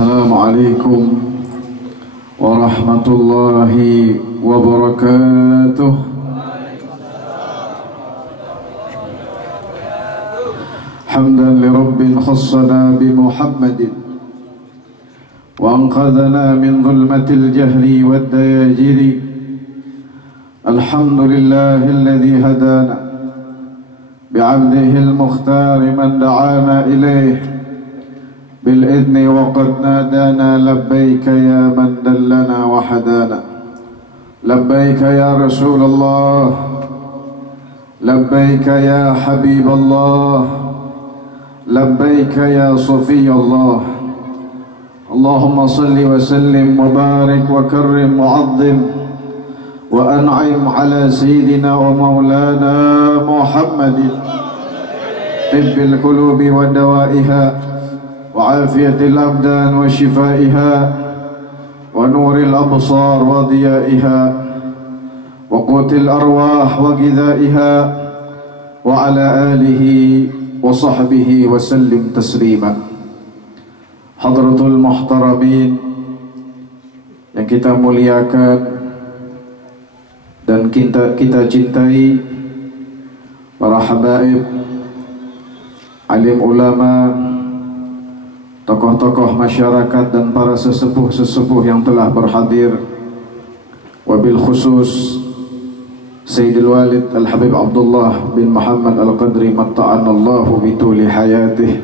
Assalamualaikum warahmatullahi wabarakatuh. Hamdan li Rabbil khassana bi Muhammadin wa anqadhana min dhulmatil jahli wad dayajiri. Alhamdulillahilladzi hadana bi'abdihil mukhtar man da'ana ilayhi بالإذن وقد نادانا لبيك يا من دلنا وحدانا لبيك يا رسول الله لبيك يا حبيب الله لبيك يا صفي الله اللهم صل وسلم وبارك وكرم وعظم وأنعم على سيدنا ومولانا محمد طب القلوب ودوائها وعافية الأبدان وشفائها ونور الأبصار وضيائها وقوت الأرواح وغذائها وعلى آله وصحبه وسلم تسليما. Hadratul muhtaramin yang kita muliakan dan kita cintai, para habaib, alim ulama, tokoh-tokoh masyarakat dan para sesepuh-sesepuh yang telah berhadir, wabil khusus Sayyidul Walid Al-Habib Abdullah bin Muhammad Al-Qadri matta'anallahu bituli hayatih.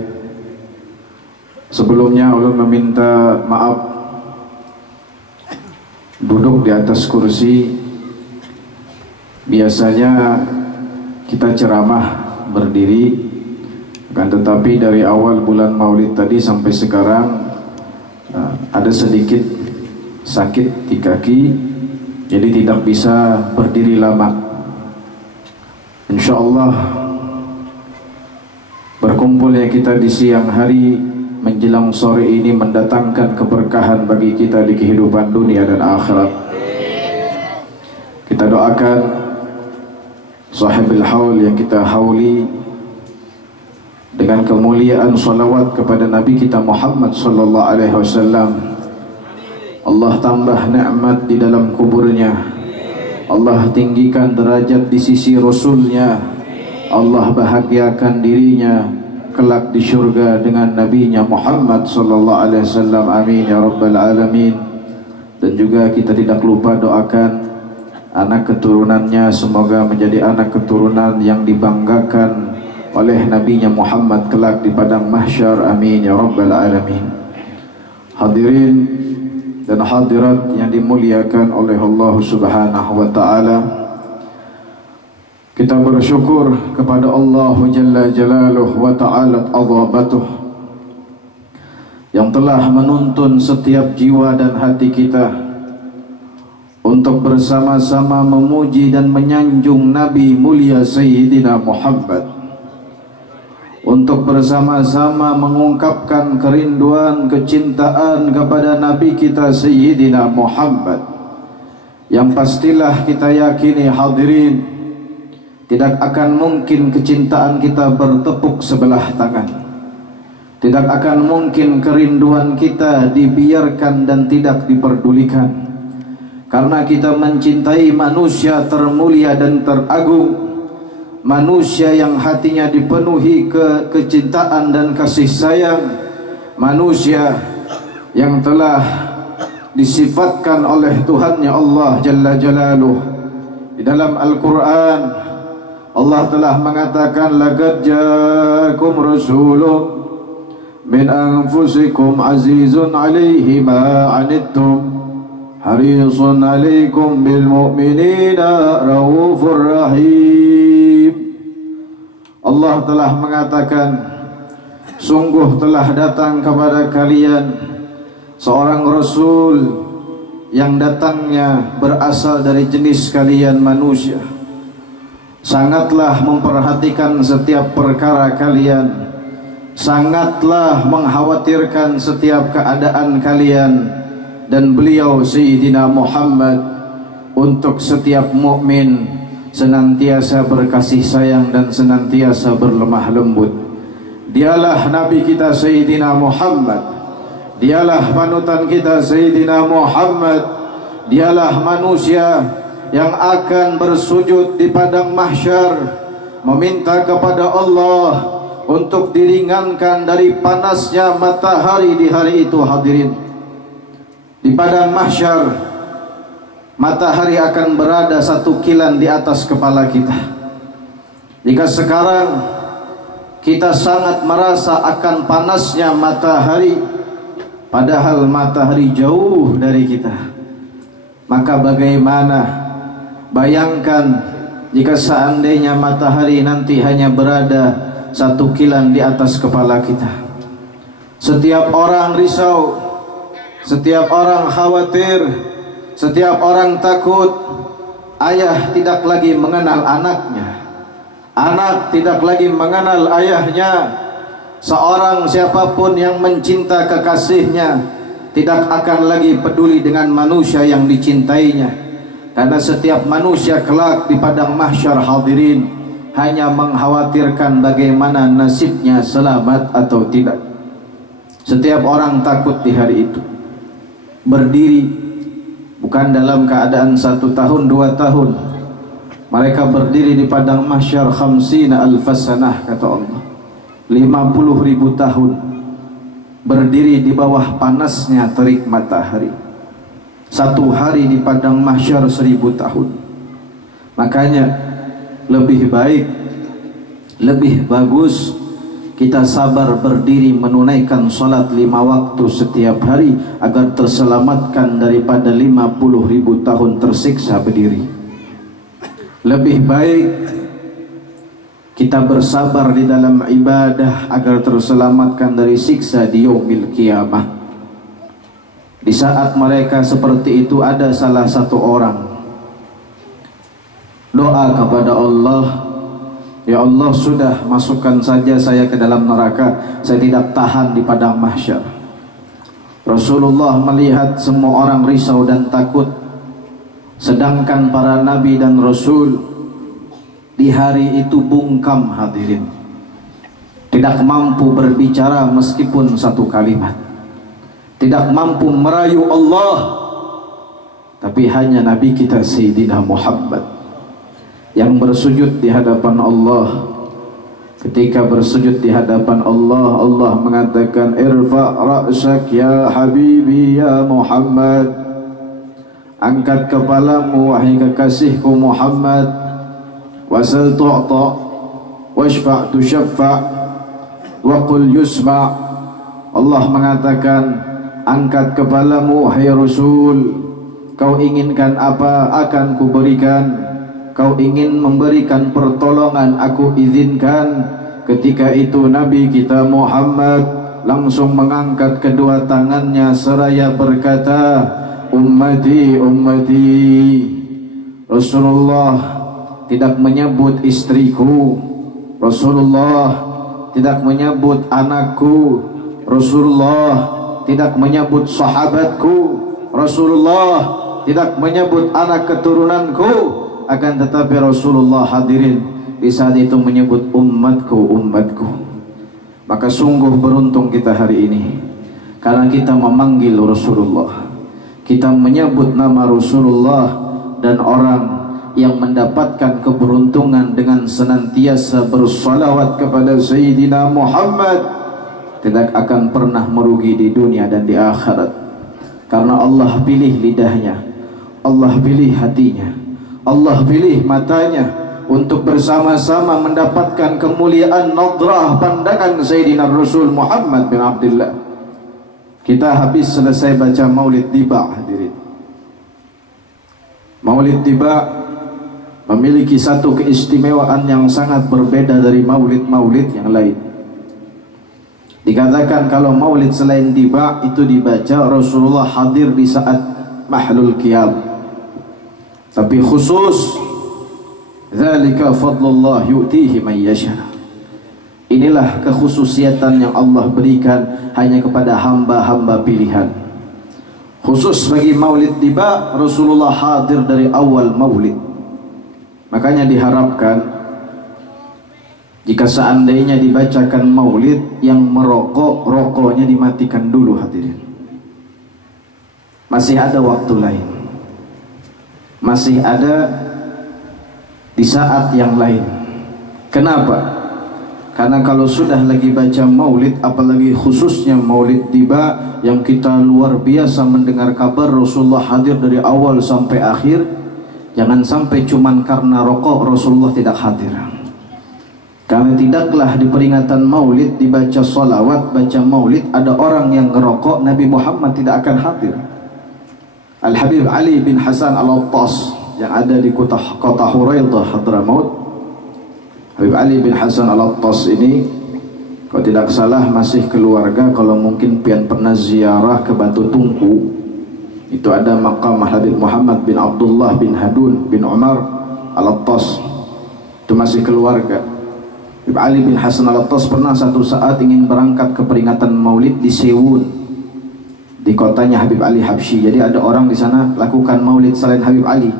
Sebelumnya ulun meminta maaf duduk di atas kursi. Biasanya kita ceramah berdiri, kan, tetapi dari awal bulan Maulid tadi sampai sekarang ada sedikit sakit di kaki, jadi tidak bisa berdiri lama. InsyaAllah berkumpulnya kita di siang hari menjelang sore ini mendatangkan keberkahan bagi kita di kehidupan dunia dan akhirat. Kita doakan sahibul haul yang kita hauli dengan kemuliaan salawat kepada Nabi kita Muhammad sallallahu alaihi wasallam. Allah tambah nikmat di dalam kuburnya, Allah tinggikan derajat di sisi Rasulnya, Allah bahagiakan dirinya kelak di syurga dengan Nabinya Muhammad sallallahu alaihi wasallam. Amin ya rabbal alamin. Dan juga kita tidak lupa doakan anak keturunannya, semoga menjadi anak keturunan yang dibanggakan oleh Nabinya Muhammad kelak di padang mahsyar. Amin ya rabbal alamin. Hadirin dan hadirat yang dimuliakan oleh Allah subhanahu wa ta'ala, kita bersyukur kepada Allah jalla jalaluh wa ta'ala azabatuh yang telah menuntun setiap jiwa dan hati kita untuk bersama-sama memuji dan menyanjung Nabi mulia Sayyidina Muhammad, untuk bersama-sama mengungkapkan kerinduan, kecintaan kepada Nabi kita Sayyidina Muhammad, yang pastilah kita yakini hadirin, tidak akan mungkin kecintaan kita bertepuk sebelah tangan, tidak akan mungkin kerinduan kita dibiarkan dan tidak diperdulikan, karena kita mencintai manusia termulia dan teragung, manusia yang hatinya dipenuhi kecintaan dan kasih sayang, manusia yang telah disifatkan oleh Tuhannya Allah Jalla Jalaluh. Di dalam Al-Quran Allah telah mengatakan, laqad ja'akum rasulun min anfusikum azizun alaihi ma anittum harisun alaikum bil mu'minina raufur rahim. Allah telah mengatakan, sungguh telah datang kepada kalian seorang Rasul yang datangnya berasal dari jenis kalian manusia, sangatlah memperhatikan setiap perkara kalian, sangatlah mengkhawatirkan setiap keadaan kalian. Dan beliau Sayyidina Muhammad untuk setiap mukmin senantiasa berkasih sayang dan senantiasa berlemah lembut. Dialah Nabi kita Sayyidina Muhammad Dialah panutan kita Sayyidina Muhammad. Dialah manusia yang akan bersujud di padang mahsyar, meminta kepada Allah untuk diringankan dari panasnya matahari di hari itu. Hadirin, di padang mahsyar matahari akan berada 1 kilan di atas kepala kita. Jika sekarang kita sangat merasa akan panasnya matahari, padahal matahari jauh dari kita, maka bagaimana? Bayangkan jika seandainya matahari nanti hanya berada 1 kilan di atas kepala kita. Setiap orang risau, setiap orang khawatir, setiap orang takut. Ayah tidak lagi mengenal anaknya, anak tidak lagi mengenal ayahnya. Seorang siapapun yang mencinta kekasihnya tidak akan lagi peduli dengan manusia yang dicintainya. Karena setiap manusia kelak di padang mahsyar, hadirin, hanya mengkhawatirkan bagaimana nasibnya, selamat atau tidak. Setiap orang takut di hari itu. Berdiri bukan dalam keadaan 1 tahun 2 tahun. Mereka berdiri di padang mahsyar 50 alfasanah, kata Allah, 50.000 tahun. Berdiri di bawah panasnya terik matahari. 1 hari di padang mahsyar 1000 tahun. Makanya lebih baik, lebih bagus kita sabar berdiri menunaikan salat 5 waktu setiap hari agar terselamatkan daripada 50.000 tahun tersiksa berdiri. Lebih baik kita bersabar di dalam ibadah agar terselamatkan dari siksa di yaumil qiyamah. Di saat mereka seperti itu, ada salah satu orang doa kepada Allah, ya Allah, sudah masukkan saja saya ke dalam neraka, saya tidak tahan di padang mahsyar. Rasulullah melihat semua orang risau dan takut, sedangkan para nabi dan rasul di hari itu bungkam, hadirin, tidak mampu berbicara meskipun 1 kalimat, tidak mampu merayu Allah. Tapi hanya Nabi kita Sayyidina Muhammad yang bersujud di hadapan Allah. Ketika bersujud di hadapan Allah, Allah mengatakan, irfa' ra'sak ya habibi ya Muhammad, angkat kepalamu wahai kekasihku Muhammad, wasal tu'ta washfa' tushaffa' wa qul yusma'. Allah mengatakan, angkat kepalamu wahai Rasul, kau inginkan apa akan kuberikan, kau ingin memberikan pertolongan aku izinkan. Ketika itu Nabi kita Muhammad langsung mengangkat kedua tangannya seraya berkata, ummati ummati. Rasulullah tidak menyebut istriku, Rasulullah tidak menyebut anakku, Rasulullah tidak menyebut sahabatku, Rasulullah tidak menyebut anak keturunanku, akan tetapi Rasulullah, hadirin, di saat itu menyebut umatku, umatku. Maka sungguh beruntung kita hari ini, karena kita memanggil Rasulullah, kita menyebut nama Rasulullah, dan orang yang mendapatkan keberuntungan dengan senantiasa bersalawat kepada Sayyidina Muhammad tidak akan pernah merugi di dunia dan di akhirat. Karena Allah pilih lidahnya, Allah pilih hatinya, Allah pilih matanya untuk bersama-sama mendapatkan kemuliaan nadrah pandangan Sayyidina Rasul Muhammad bin Abdullah. Kita habis selesai baca Maulid Tiba, hadirin. Maulid Tiba memiliki satu keistimewaan yang sangat berbeda dari maulid-maulid yang lain. Dikatakan kalau maulid selain tiba itu dibaca Rasulullah hadir di saat mahlul qiyam. Tapi khusus dzalika fadlullah yu'tihi man yasha. Inilah kekhususiatan yang Allah berikan hanya kepada hamba-hamba pilihan. Khusus bagi maulid tiba, Rasulullah hadir dari awal maulid. Makanya diharapkan jika seandainya dibacakan maulid, yang merokok, rokoknya dimatikan dulu, hadirin. masih ada waktu lain, masih ada di saat yang lain. Kenapa? Karena kalau sudah lagi baca maulid, apalagi khususnya maulid tiba yang kita luar biasa mendengar kabar Rasulullah hadir dari awal sampai akhir, jangan sampai cuman karena rokok Rasulullah tidak hadir. Karena tidaklah di peringatan maulid dibaca salawat, baca maulid, ada orang yang ngerokok, Nabi Muhammad tidak akan hadir. Al-Habib Ali bin Hasan Al-Attas yang ada di kota Huraidah, Hadramaut, Habib Ali bin Hasan Al-Attas ini, kalau tidak salah masih keluarga, kalau mungkin pian pernah ziarah ke Batu Tungku, itu ada makam Habib Muhammad bin Abdullah bin Hadun bin Umar Al-Attas, itu masih keluarga. Habib Ali bin Hasan Al-Attas pernah satu saat ingin berangkat ke peringatan maulid di Sewun, di kotanya Habib Ali Habsyi. Jadi ada orang di sana lakukan maulid selain Habib Ali.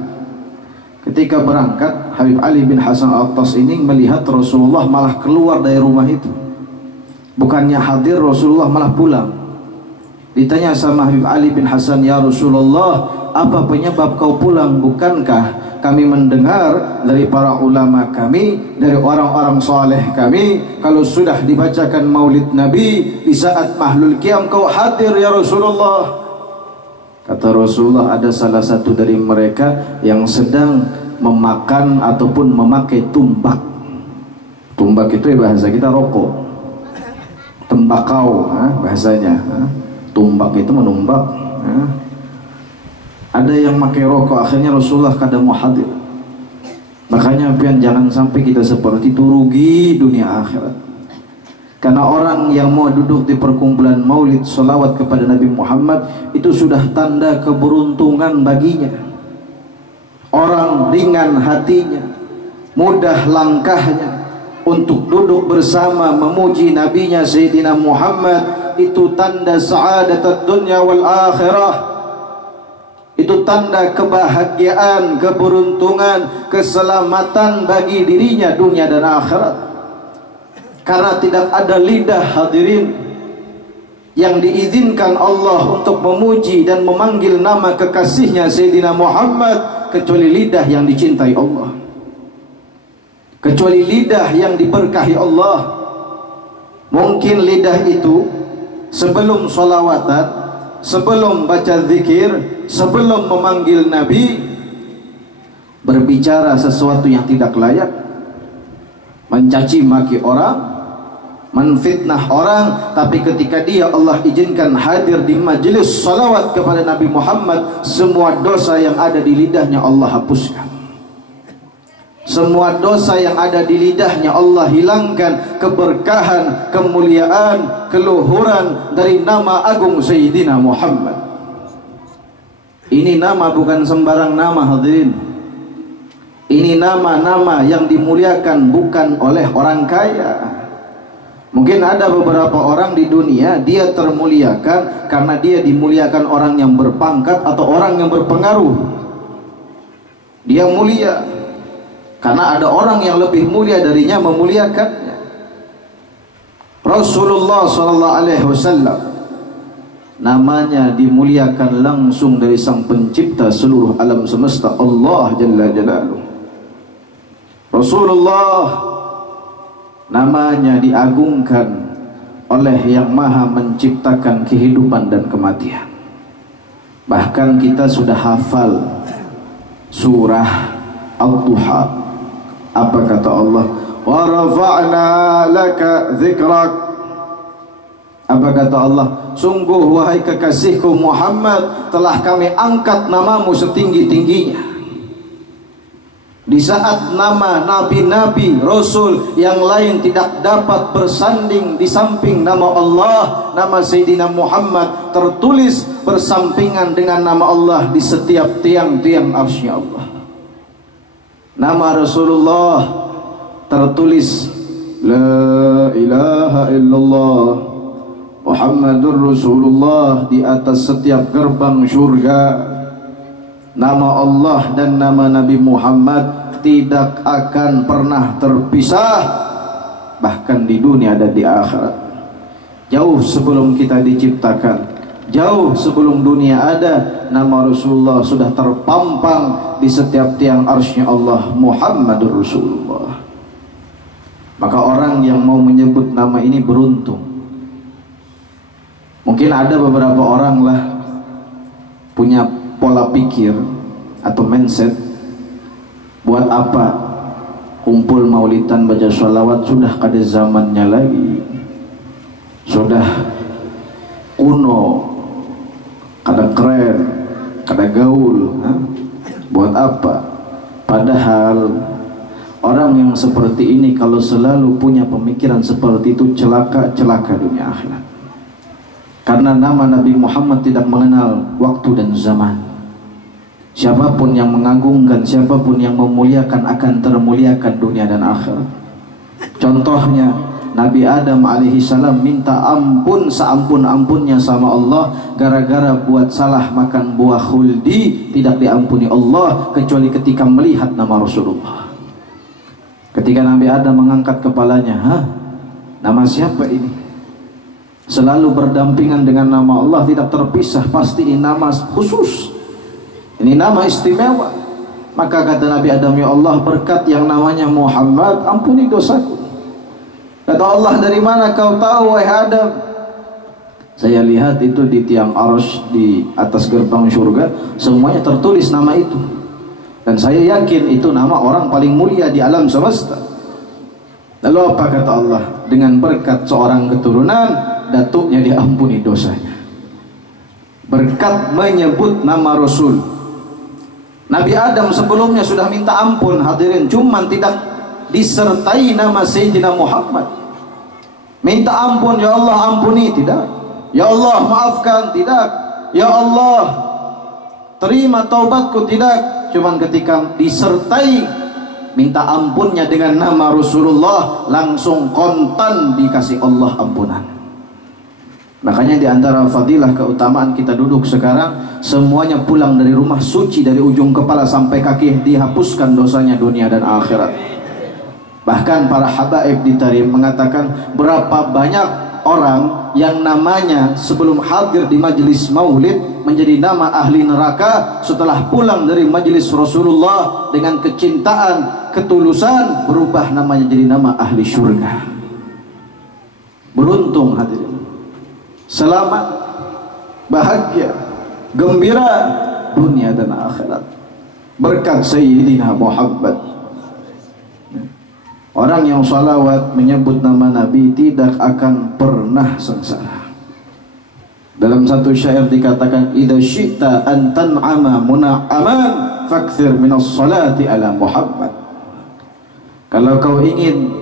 Ketika berangkat, Habib Ali bin Hasan Al-Attas ini melihat Rasulullah malah keluar dari rumah itu. Bukannya hadir, Rasulullah malah pulang. Ditanya sama Habib Ali bin Hasan, "Ya Rasulullah, apa penyebab kau pulang? Bukankah kami mendengar dari para ulama kami, dari orang-orang soleh kami, kalau sudah dibacakan maulid Nabi di saat mahlul qiyam kau hadir ya Rasulullah?" Kata Rasulullah, ada salah satu dari mereka yang sedang memakan ataupun memakai tumbak. Tumbak itu bahasa kita rokok, tembakau bahasanya. Tumbak itu menumbak. Ada yang pakai rokok, akhirnya Rasulullah kadang mau hadir. Makanya pian jangan sampai kita seperti itu, rugi dunia akhirat. Karena orang yang mau duduk di perkumpulan maulid salawat kepada Nabi Muhammad itu sudah tanda keberuntungan baginya. Orang ringan hatinya, mudah langkahnya untuk duduk bersama memuji nabinya Sayyidina Muhammad, itu tanda sa'adat dunya wal akhirah. Itu tanda kebahagiaan, keberuntungan, keselamatan bagi dirinya dunia dan akhirat. Karena tidak ada lidah hadirin yang diizinkan Allah untuk memuji dan memanggil nama kekasihnya Sayyidina Muhammad kecuali lidah yang dicintai Allah, kecuali lidah yang diberkahi Allah. Mungkin lidah itu sebelum sholawatan, sebelum baca zikir, sebelum memanggil Nabi, berbicara sesuatu yang tidak layak, mencaci maki orang, menfitnah orang. Tapi ketika dia Allah izinkan hadir di majelis salawat kepada Nabi Muhammad, semua dosa yang ada di lidahnya Allah hapuskan. Semua dosa yang ada di lidahnya Allah hilangkan. Keberkahan, kemuliaan, keluhuran dari nama agung Sayyidina Muhammad. Ini nama bukan sembarang nama hadirin. Ini nama-nama yang dimuliakan bukan oleh orang kaya. Mungkin ada beberapa orang di dunia dia termuliakan karena dia dimuliakan orang yang berpangkat atau orang yang berpengaruh. Dia mulia karena ada orang yang lebih mulia darinya memuliakannya. Rasulullah SAW namanya dimuliakan langsung dari sang pencipta seluruh alam semesta, Allah Jalla Jalaluh. Rasulullah namanya diagungkan oleh yang maha menciptakan kehidupan dan kematian. Bahkan kita sudah hafal surah Al-Duha. Apa kata Allah? Wa rafa'na laka dzikrak. Apa kata Allah? Sungguh wahai kekasihku Muhammad, telah kami angkat namamu setinggi-tingginya. Di saat nama nabi-nabi, rasul yang lain tidak dapat bersanding di samping nama Allah, nama Sayyidina Muhammad tertulis bersampingan dengan nama Allah di setiap tiang-tiang arsy Allah. Nama Rasulullah tertulis La ilaha illallah Muhammadur Rasulullah di atas setiap gerbang surga. Nama Allah dan nama Nabi Muhammad tidak akan pernah terpisah, bahkan di dunia dan di akhirat. Jauh sebelum kita diciptakan, Jauh sebelum dunia ada, nama Rasulullah sudah terpampang di setiap tiang arsy Allah, Muhammadur Rasulullah. Maka orang yang mau menyebut nama ini beruntung. Mungkin ada beberapa orang lah punya pola pikir atau mindset, buat apa kumpul maulidan baca sholawat, sudah kada zamannya lagi, sudah kuno, kada keren, kada gaul, buat apa? Padahal orang yang seperti ini kalau selalu punya pemikiran seperti itu, celaka dunia akhirat. Karena nama Nabi Muhammad tidak mengenal waktu dan zaman. Siapapun yang mengagungkan, siapapun yang memuliakan akan termuliakan dunia dan akhirat. Contohnya Nabi Adam alaihissalam minta ampun seampun-ampunnya sama Allah gara-gara buat salah makan buah khuldi, tidak diampuni Allah kecuali ketika melihat nama Rasulullah. Ketika Nabi Adam mengangkat kepalanya, nama siapa ini? Selalu berdampingan dengan nama Allah, tidak terpisah, pasti ini nama khusus, ini nama istimewa. Maka kata Nabi Adam, ya Allah, berkat yang namanya Muhammad, ampuni dosaku. Kata Allah, dari mana kau tahu wahai Adam? Saya lihat itu di tiang arsy di atas gerbang surga, semuanya tertulis nama itu. Dan saya yakin itu nama orang paling mulia di alam semesta. Lalu apa kata Allah? Dengan berkat seorang keturunan, datuknya diampuni dosanya. Berkat menyebut nama Rasul. Nabi Adam sebelumnya sudah minta ampun, hadirin, cuman tidak disertai nama Sayyidina Muhammad. Minta ampun, ya Allah ampuni, tidak. Ya Allah maafkan, tidak. Ya Allah terima taubatku, tidak. Cuman ketika disertai minta ampunnya dengan nama Rasulullah, langsung kontan dikasih Allah ampunan. Makanya di antara fadilah keutamaan kita duduk sekarang, semuanya pulang dari rumah suci dari ujung kepala sampai kaki, dihapuskan dosanya dunia dan akhirat. Bahkan para habaib di tarikh mengatakan berapa banyak orang yang namanya sebelum hadir di majelis maulid menjadi nama ahli neraka, setelah pulang dari majelis Rasulullah dengan kecintaan, ketulusan, berubah namanya jadi nama ahli surga. Beruntung hadirin, selamat, bahagia, gembira dunia dan akhirat berkat Sayyidina Muhammad. Orang yang salawat menyebut nama Nabi tidak akan pernah sengsara. Dalam satu syair dikatakan, idza syi'ta an tan'ama muna'aman fakthir minas salati ala Muhammad. Kalau kau ingin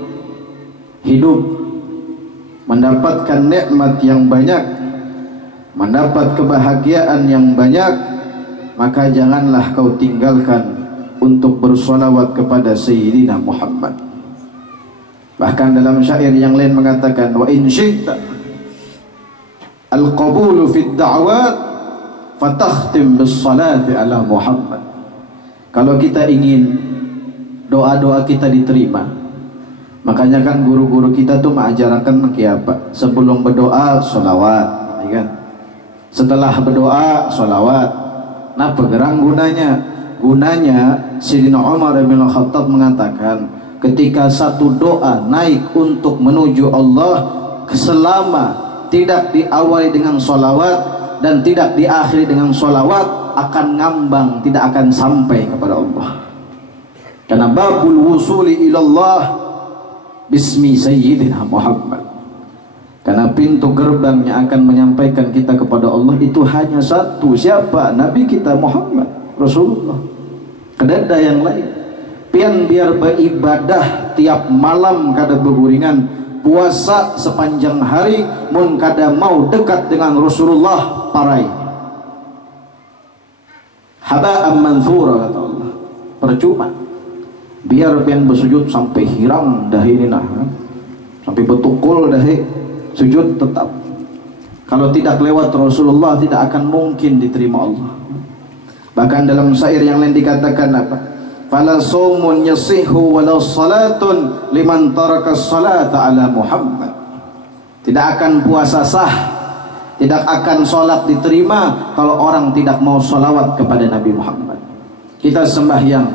hidup mendapatkan nikmat yang banyak, mendapat kebahagiaan yang banyak, maka janganlah kau tinggalkan untuk bersolawat kepada Sayyidina Muhammad. Bahkan dalam syair yang lain mengatakan, wa in syi'ta al-qabulu fid da'wat fatakhtim bis salati ala Muhammad. Kalau kita ingin doa-doa kita diterima, makanya kan guru-guru kita tuh mengajarkan apa? Sebelum berdoa sholawat, ya kan? Setelah berdoa sholawat. Nah, pegerang gunanya? Gunanya Sayyidina Umar bin Khattab mengatakan, ketika satu doa naik untuk menuju Allah, selama tidak diawali dengan sholawat dan tidak diakhiri dengan sholawat, akan ngambang, tidak akan sampai kepada Allah. Karena babul wusuli ilallah bismi Sayyidina Muhammad. Karena pintu gerbang yang akan menyampaikan kita kepada Allah itu hanya satu. Siapa? Nabi kita Muhammad Rasulullah. Kedada yang lain. Pian biar beribadah tiap malam kada beguringan, puasa sepanjang hari, mun kada mau dekat dengan Rasulullah, parai. Haba'an manthura kata Allah. Percuma. Biar pian bersujud sampai hilang dah ini nah, sampai betukul dah sujud tetap. Kalau tidak lewat Rasulullah tidak akan mungkin diterima Allah. Bahkan dalam syair yang lain dikatakan apa? Fala saumun yasihu wala salatun liman taraka salata ala Muhammad. Tidak akan puasa sah, Tidak akan sholat diterima kalau orang tidak mau sholawat kepada Nabi Muhammad. Kita sembahyang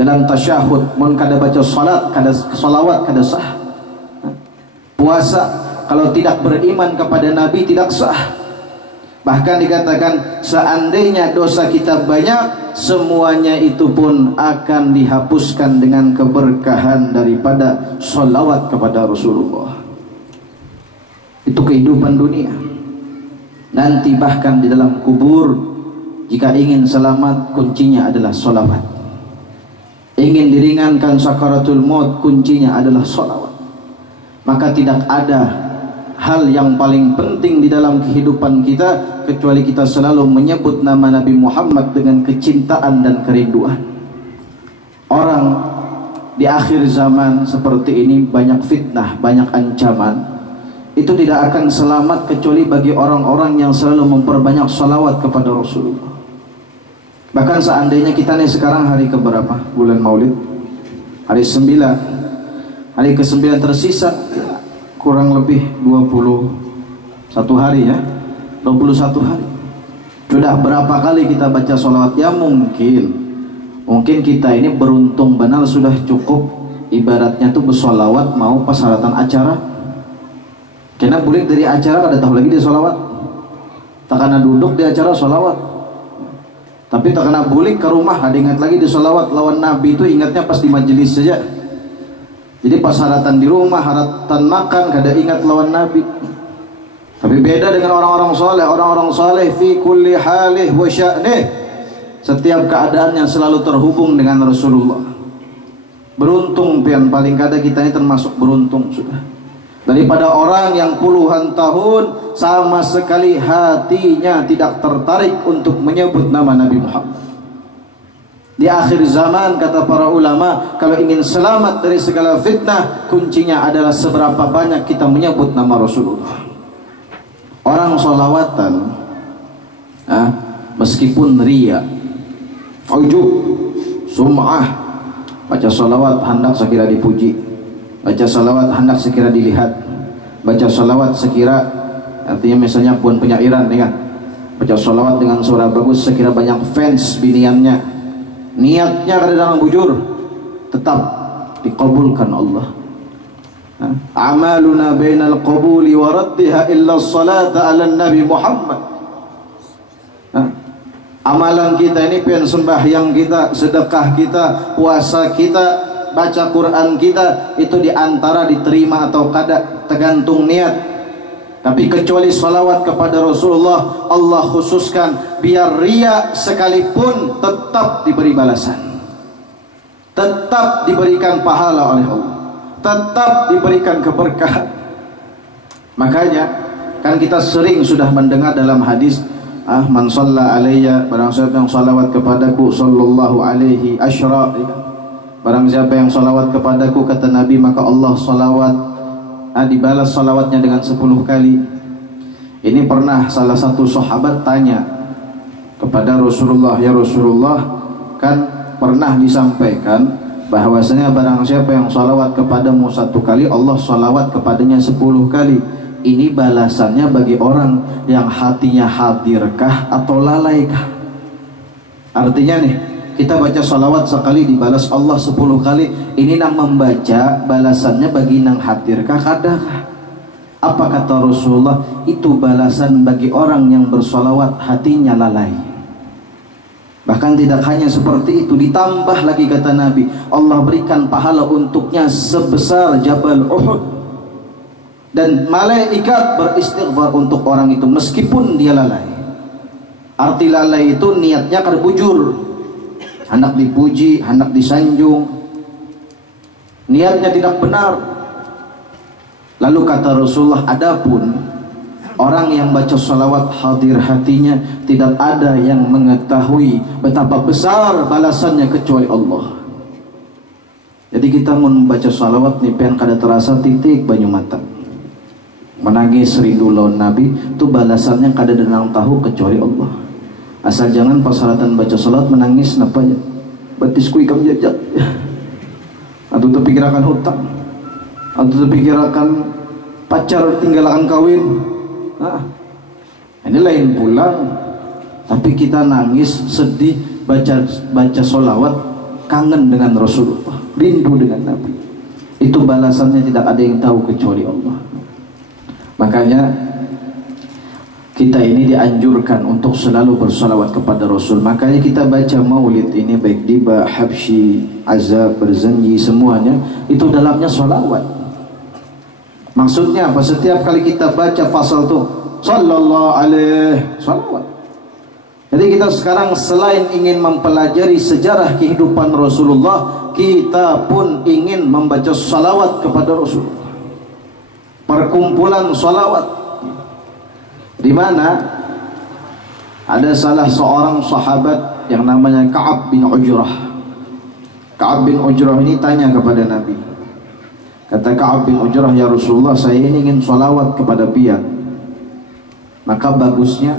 dalam tasyahud, mun kada baca sholat, kada sholawat, kada sah. Puasa kalau tidak beriman kepada Nabi tidak sah. Bahkan dikatakan seandainya dosa kita banyak, semuanya itu pun akan dihapuskan dengan keberkahan daripada sholawat kepada Rasulullah. Itu kehidupan dunia. Nanti bahkan di dalam kubur, jika ingin selamat, kuncinya adalah sholawat. Ingin diringankan sakaratul maut, kuncinya adalah sholawat. Maka tidak ada hal yang paling penting di dalam kehidupan kita kecuali kita selalu menyebut nama Nabi Muhammad dengan kecintaan dan kerinduan. Orang di akhir zaman seperti ini banyak fitnah, banyak ancaman. Itu tidak akan selamat kecuali bagi orang-orang yang selalu memperbanyak salawat kepada Rasulullah. Bahkan seandainya kita nih sekarang hari keberapa bulan Maulid? Hari 9. Hari ke-9 tersisa kurang lebih 21 hari ya. 21 hari. Sudah berapa kali kita baca salawat? Ya mungkin kita ini beruntung benar sudah cukup ibaratnya tuh bersolawat mau persyaratan acara. Karena boleh dari acara ada tahu lagi dia sholawat. Tak kena duduk di acara sholawat. Tapi tak kena boleh ke rumah ada ingat lagi di sholawat. Lawan Nabi itu ingatnya pas di majelis saja. Jadi pas haratan di rumah, haratan makan kada ingat lawan Nabi. Tapi beda dengan orang-orang soleh. Orang-orang soleh fi kulli halih wa sya'nih, setiap keadaannya selalu terhubung dengan Rasulullah. Beruntung pian, paling kada kita ini termasuk beruntung sudah. Daripada orang yang puluhan tahun sama sekali hatinya tidak tertarik untuk menyebut nama Nabi Muhammad. Di akhir zaman kata para ulama, kalau ingin selamat dari segala fitnah, kuncinya adalah seberapa banyak kita menyebut nama Rasulullah. Orang sholawatan meskipun riya, ujub, sum'ah, baca sholawat hendak sekira dipuji, baca salawat hendak sekira dilihat, baca salawat sekira artinya misalnya pun penyairan dengan baca salawat dengan suara bagus sekira banyak fans biniannya, niatnya kadang-kadang bujur, tetap dikabulkan Allah. Amaluna bainal qabuli wa raddiha illa salata ala Nabi Muhammad. Amalan kita ini pian sembahyang kita, sedekah kita, puasa kita, baca Quran kita itu diantara diterima atau kada tergantung niat. Tapi kecuali salawat kepada Rasulullah, Allah khususkan biar riya sekalipun tetap diberi balasan, tetap diberikan pahala oleh Allah, tetap diberikan keberkahan. Makanya kan kita sering sudah mendengar dalam hadis, man shalla alayya, barang siapa yang salawat kepadaku sallallahu alaihi asyra, barang siapa yang salawat kepadaku kata Nabi maka Allah salawat dibalas salawatnya dengan 10 kali. Ini pernah salah satu sahabat tanya kepada Rasulullah, ya Rasulullah, kan pernah disampaikan bahwasanya barang siapa yang salawat kepadamu 1 kali Allah salawat kepadanya 10 kali. Ini balasannya bagi orang yang hatinya hadirkah atau lalaikah? Artinya nih, kita baca salawat sekali dibalas Allah 10 kali. Ini nang membaca balasannya bagi nang hadirkah kadakah? Apa kata Rasulullah? Itu balasan bagi orang yang bersalawat hatinya lalai. Bahkan tidak hanya seperti itu, ditambah lagi kata Nabi, Allah berikan pahala untuknya sebesar Jabal Uhud. Dan malaikat beristighfar untuk orang itu meskipun dia lalai. Arti lalai itu niatnya kada bujur, hendak dipuji, hendak disanjung, niatnya tidak benar. Lalu kata Rasulullah, adapun orang yang baca salawat hadir hatinya, tidak ada yang mengetahui betapa besar balasannya kecuali Allah. Jadi kita mau membaca salawat nih pian kada terasa titik banyu mata, menangis rindu lawan Nabi, itu balasannya kada ada yang tahu kecuali Allah. Asal jangan pas salatan baca salat menangis napa ya, batisku ikam jajak, atau terpikirkan hutang, atau terpikirkan pacar tinggalkan kawin. Ini lain pula, tapi kita nangis, sedih, baca sholawat, kangen dengan Rasulullah, rindu dengan Nabi. Itu balasannya tidak ada yang tahu kecuali Allah. Makanya kita ini dianjurkan untuk selalu bersalawat kepada Rasul. Makanya kita baca maulid ini, baik Diba, Habsyi, Azab, Berzanji, semuanya itu dalamnya salawat. Maksudnya apa? Setiap kali kita baca fasal tuh sallallahu alaihi salawat. Jadi kita sekarang selain ingin mempelajari sejarah kehidupan Rasulullah, kita pun ingin membaca salawat kepada Rasulullah. Perkumpulan salawat, di mana ada salah seorang sahabat yang namanya Ka'ab bin Ujrah. Ka'ab bin Ujrah ini tanya kepada Nabi. Kata Ka'ab bin Ujrah, ya Rasulullah, saya ini ingin salawat kepada pian. Maka bagusnya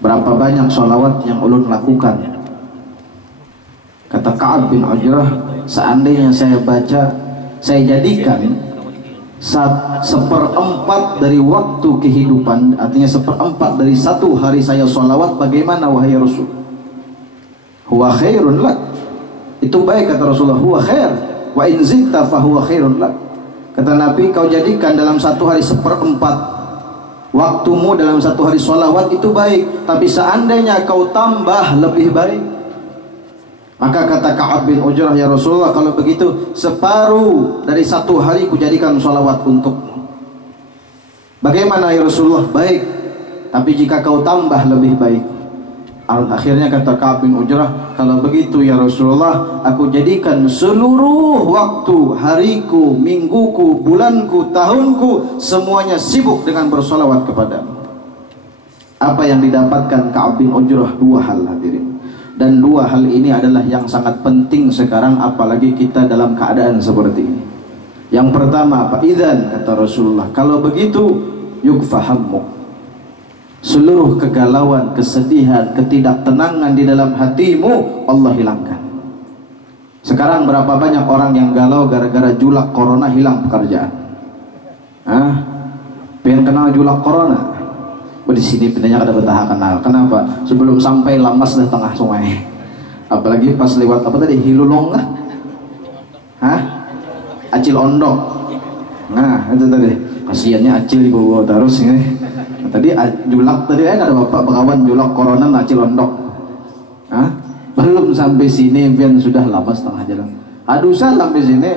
berapa banyak salawat yang ulun lakukan? Kata Ka'ab bin Ujrah, seandainya saya baca, saya jadikan 1/4 dari waktu kehidupan, artinya 1/4 dari satu hari saya salawat, bagaimana wahai Rasul? Huwa khairun lak. Itu baik kata Rasulullah, huwa khair. Wa in zidta fa huwa khairun lak. Kata Nabi, kau jadikan dalam satu hari 1/4 waktumu dalam satu hari sholawat, itu baik, tapi seandainya kau tambah lebih baik. Maka kata Ka'ab bin Ujrah, ya Rasulullah, kalau begitu separuh dari satu hari ku jadikan sholawat untukmu. Bagaimana ya Rasulullah? Baik, tapi jika kau tambah lebih baik. Akhirnya kata Ka'ab bin Ujrah, kalau begitu ya Rasulullah, aku jadikan seluruh waktu, hariku, mingguku, bulanku, tahunku, semuanya sibuk dengan bersolawat kepadamu. Apa yang didapatkan Ka'ab bin Ujrah? Dua hal, hadirin. Dan dua hal ini adalah yang sangat penting sekarang, apalagi kita dalam keadaan seperti ini. Yang pertama apa? Idzan, kata Rasulullah, kalau begitu yukfahammuk. Seluruh kegalauan, kesedihan, ketidaktenangan di dalam hatimu Allah hilangkan. Sekarang berapa banyak orang yang galau gara-gara julak corona, hilang pekerjaan. Pengen kenal julak corona? Di sini pinanya ada betah kenal. Kenapa? Sebelum sampai lamas di tengah sungai. Apalagi pas lewat apa tadi? Hilulong lah. Acil ondok. Nah, itu tadi. Kasiannya Acil dibawa terus ini. Tadi julak tadi ada bapak pekawan julak corona Acil ondok. Belum sampai sini pian sudah lama setengah jalan. Aduh, sampai sini